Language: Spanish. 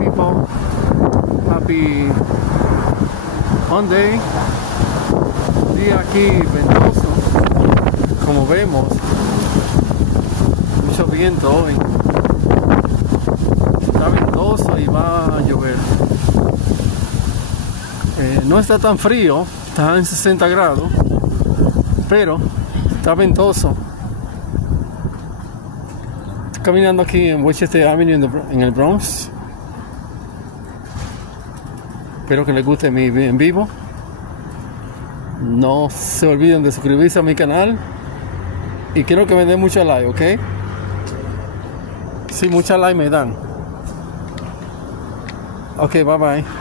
people. Happy Monday. Día aquí ventoso, como vemos. Mucho viento hoy. Está ventoso y va a llover. No está tan frío, está en 60 grados, pero está ventoso. Estoy caminando aquí en Westchester Avenue en el Bronx. Espero que les guste mi en vivo. No se olviden de suscribirse a mi canal. Y quiero que me den mucho like, ¿ok? Sí, mucha like me dan. Ok, bye bye.